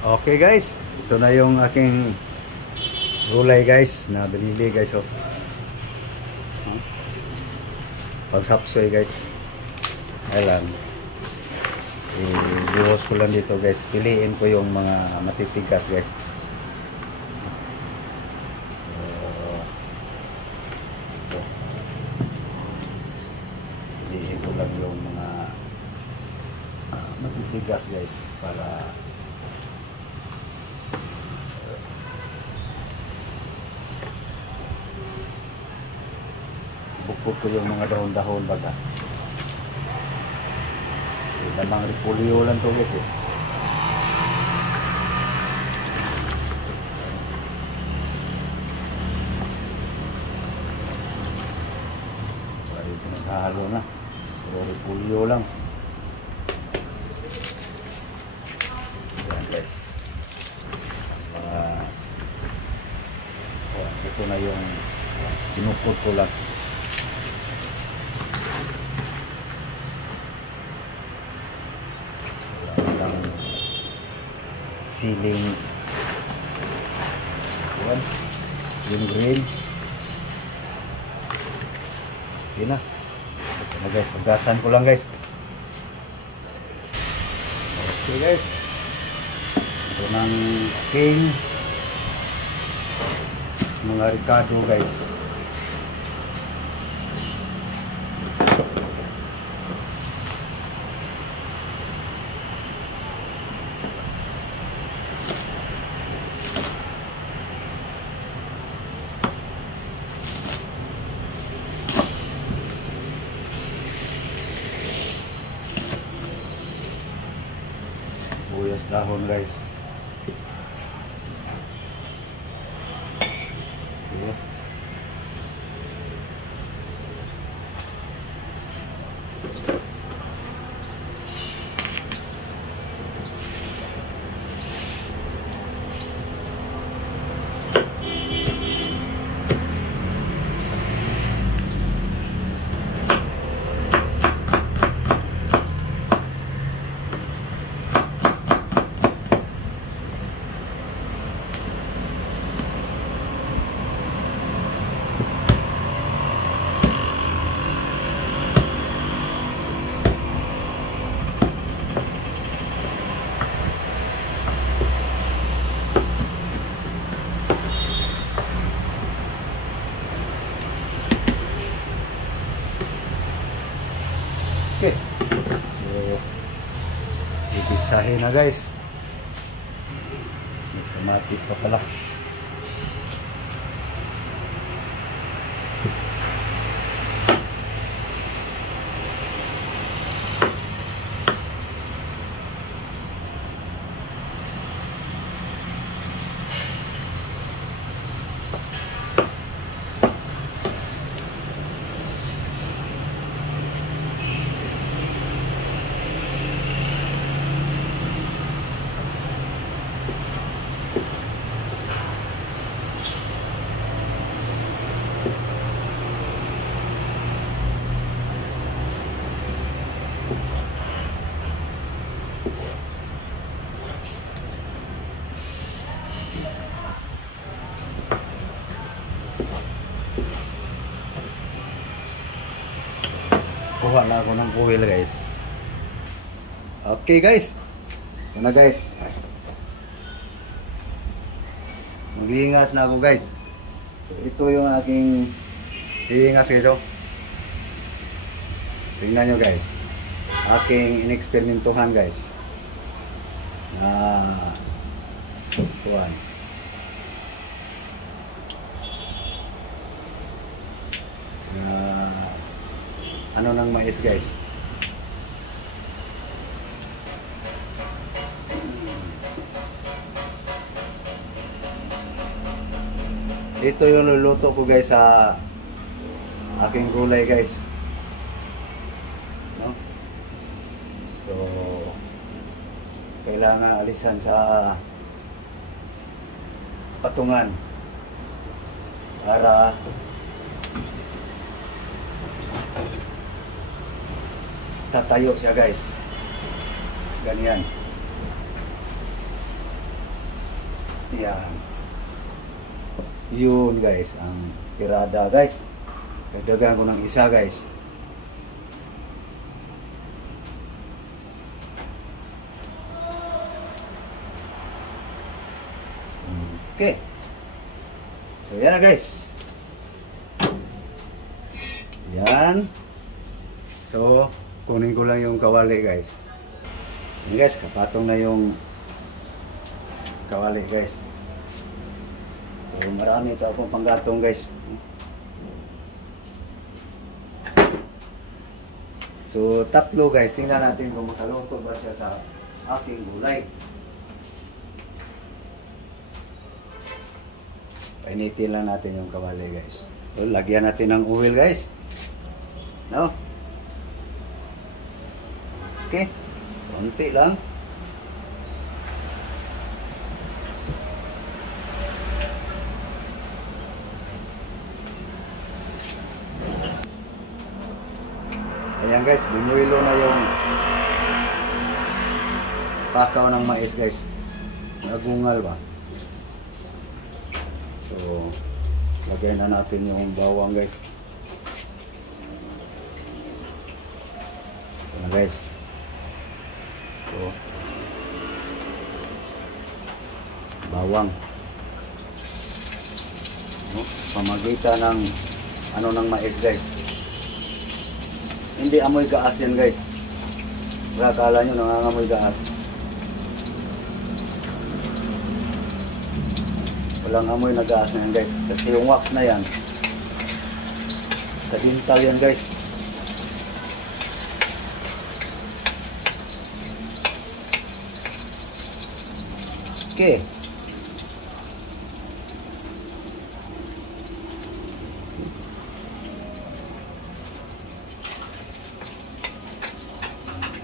Okay guys, ito na yung aking gulay guys na binili guys. Oh. Pagsapsoy guys. Ayan. I-buhos ko lang dito guys. Piliin ko yung mga matitigas guys. Piliin ko lang yung mga matitigas guys para bukod ko yung mga dahon-dahon baga. Lamang repolyo lang to guys eh. Pwede ito naghahalo na. Pero repolyo lang. Ayan guys. Ito na yung kinupot ko lang. Siling yan, yung green yun na. Ito na guys, paggasan ko lang guys. Okay guys, ito ng king mga ricado guys. Buyas dahon guys. Okay. Okay. So, ibisahin na guys. May kamatis pa pala. Kuha na ako ng kuwil guys. Okay guys, ito na guys. Maghihingas na ako guys. So ito yung aking hihingas guys. Oh. Tingnan nyo guys, aking ineksperimentuhan guys na tuwan. Ano ng mais guys. Ito yung luluto ko guys sa aking gulay guys. No? So kailangan alisan sa patungan para tatayo siya guys. Ganyan. Yan. Yun guys, ang tirada guys. Dagdagan ko ng isa guys. Okay. So yan na guys. Yan. So kunin ko lang yung kawali guys. Yan guys, kapatong na yung kawali guys. So marami pa akong panggatong guys. So tatlo guys, tingnan natin kung makaluto ba siya sa aking gulay. Painitin lang natin yung kawali guys. So lagyan natin ng oil guys. No? Okay. Konti lang. Ayan guys, bumuilo na yung pakaw ng mais guys. Nagungal ba? So, lagay na natin yung bawang guys. Ito na guys. So, bawang. No? Pamagitan ng ng mais guys. Hindi amoy gaas yan guys. Akala nyo nangangamoy gaas. Walang amoy na gaas na yan guys. Kasi yung wax na yan, sa dental yan guys. Okay.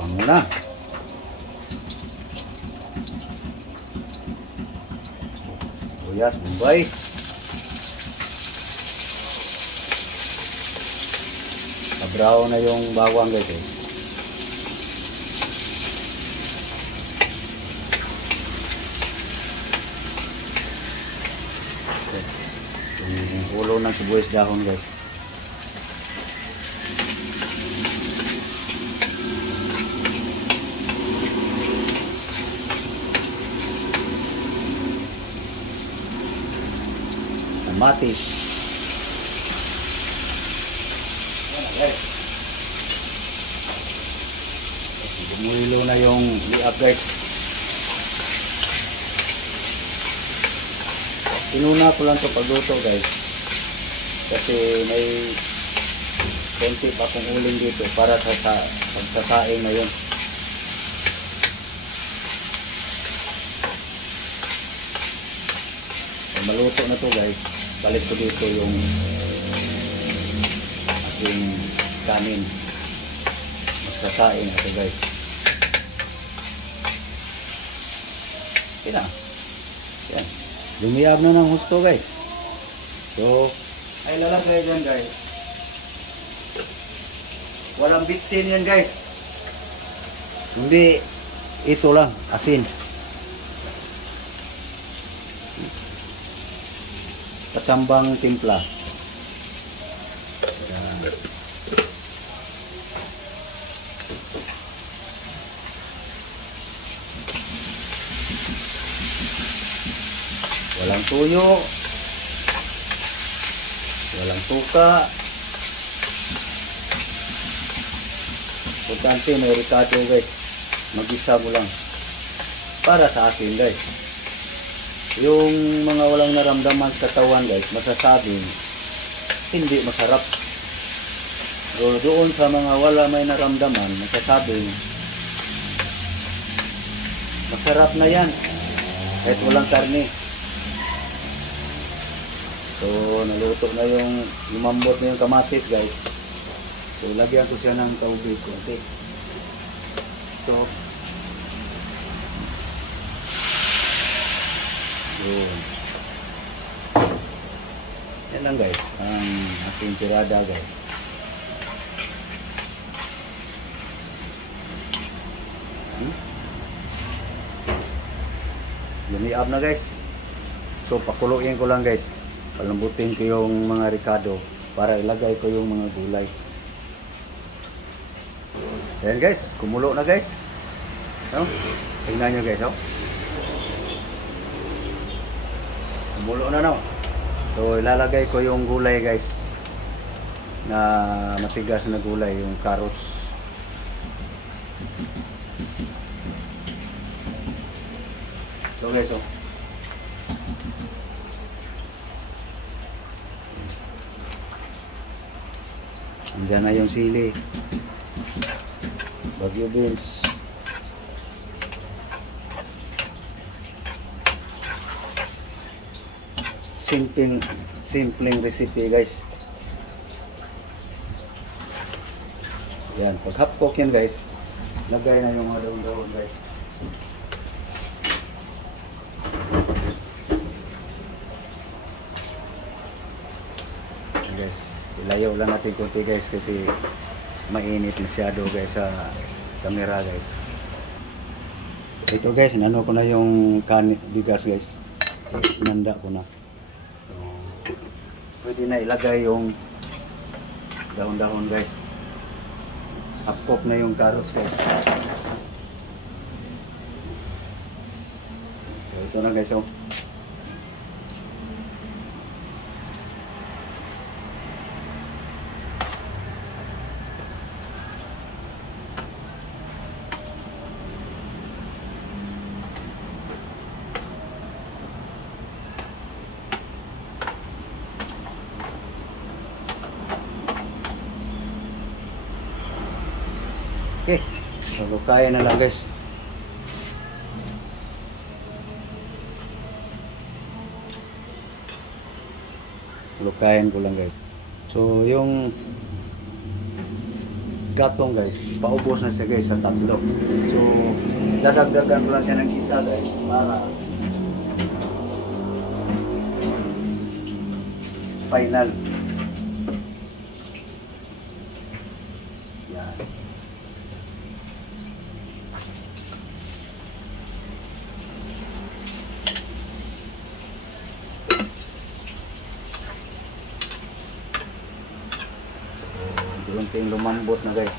Bango na. Buyas, Bombay. Brown na yung bawang guys eh. Yung ulo ng sibuyas dahon guys. Kamatis. Bumulo na yung liap guys. Inuna ko lang ito pagluto guys. Kasi may konti pa akong uling dito para sa pagsasaing na yun. So, maluto na to guys. Balik ko dito yung aking kanin. Magsasaing na to guys. Okay na. Yan. Lumiyab na ng husto guys. So, ay lalagay dyan guys. Walang bitsin yan guys. Hindi, ito lang, asin. Katsambang timpla. Yan. Walang tuyo, walang suka. Importante may ricado guys. Mag-isa mo lang. Para sa akin guys. Yung mga walang naramdaman sa katawan guys, masasabing hindi masarap. So, doon sa mga wala may naramdaman, masasabing masarap na yan. Kahit walang karne. So, naluto na yung lumambot na yung kamatis guys. So, lagyan ko siya ng tubig konti. So, yun. Yan lang guys, ang aking tirada guys. Lumiab na guys. So pakuluin ko lang guys. Palambutin ko yung mga ricado para ilagay ko yung mga gulay. Ayan guys, kumulo na guys. No? Tingnan nyo guys, oh. Kumulo na, no? So ilalagay ko yung gulay guys, na matigas na gulay, yung carrots. So guys, oh. Andiyan na yung sili, Baguio beans, simpleng recipe guys. Yan, pag half cook yan guys, lagay na yung mga daon-daon guys. Guys, ilayaw lang natin konti guys kasi mainit masyado guys sa camera guys. Ito guys, nano ko na yung bigas guys. Nanda ko na. So, pwede na ilagay yung dahon-dahon guys. Half cook na yung carrots guys. So, ito na guys, oh. Okay, so lukayin na lang guys. Lukayin ko lang guys. So yung gatong guys, paubos na siya guys sa tatlo. So dadagdagan ko lang siya ng isa guys para final. Yan. Unting lumambot na guys.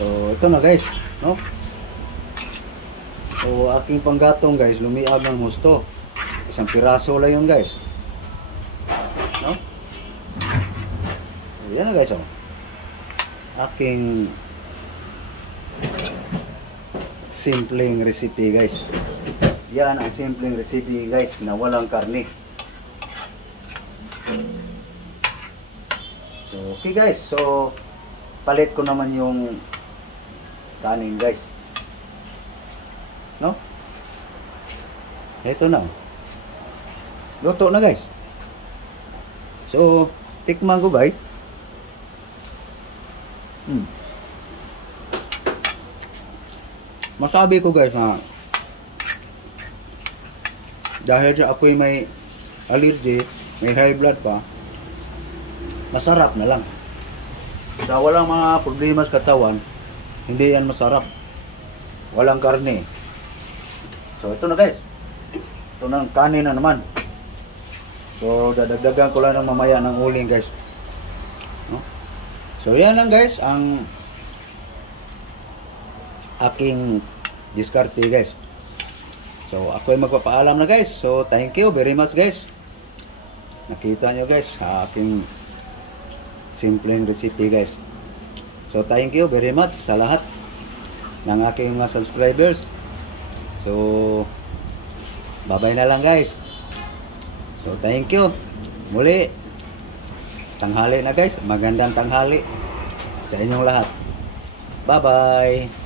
So ito na guys, no? So aking panggatong guys, lumiab ng husto. Isang piraso lang yun guys, no? Yan na guys, oh. Aking simpleng recipe guys. Yan ang simpleng recipe guys na walang karne. So okay guys, so palit ko naman yung kanin guys, no? Ito na, luto na guys. So tikman ko guys. Masabi ko guys na dahil sa ako'y may allergy, may high blood pa, masarap na lang. Sa walang mga problema sa katawan, hindi yan masarap. Walang karne. So ito na guys. Ito na, kanin na naman. So dadagdagan ko lang ng mamaya ng uling guys, no? So yan lang guys ang aking diskarte guys. So ako ay magpapaalam na guys. So thank you very much guys. Nakita nyo guys sa aking simpleng recipe guys. So thank you very much sa lahat ng aking mga subscribers. So bye-bye na lang guys. So thank you. Muli, tanghali na guys. Magandang tanghali sa inyong lahat. Bye-bye.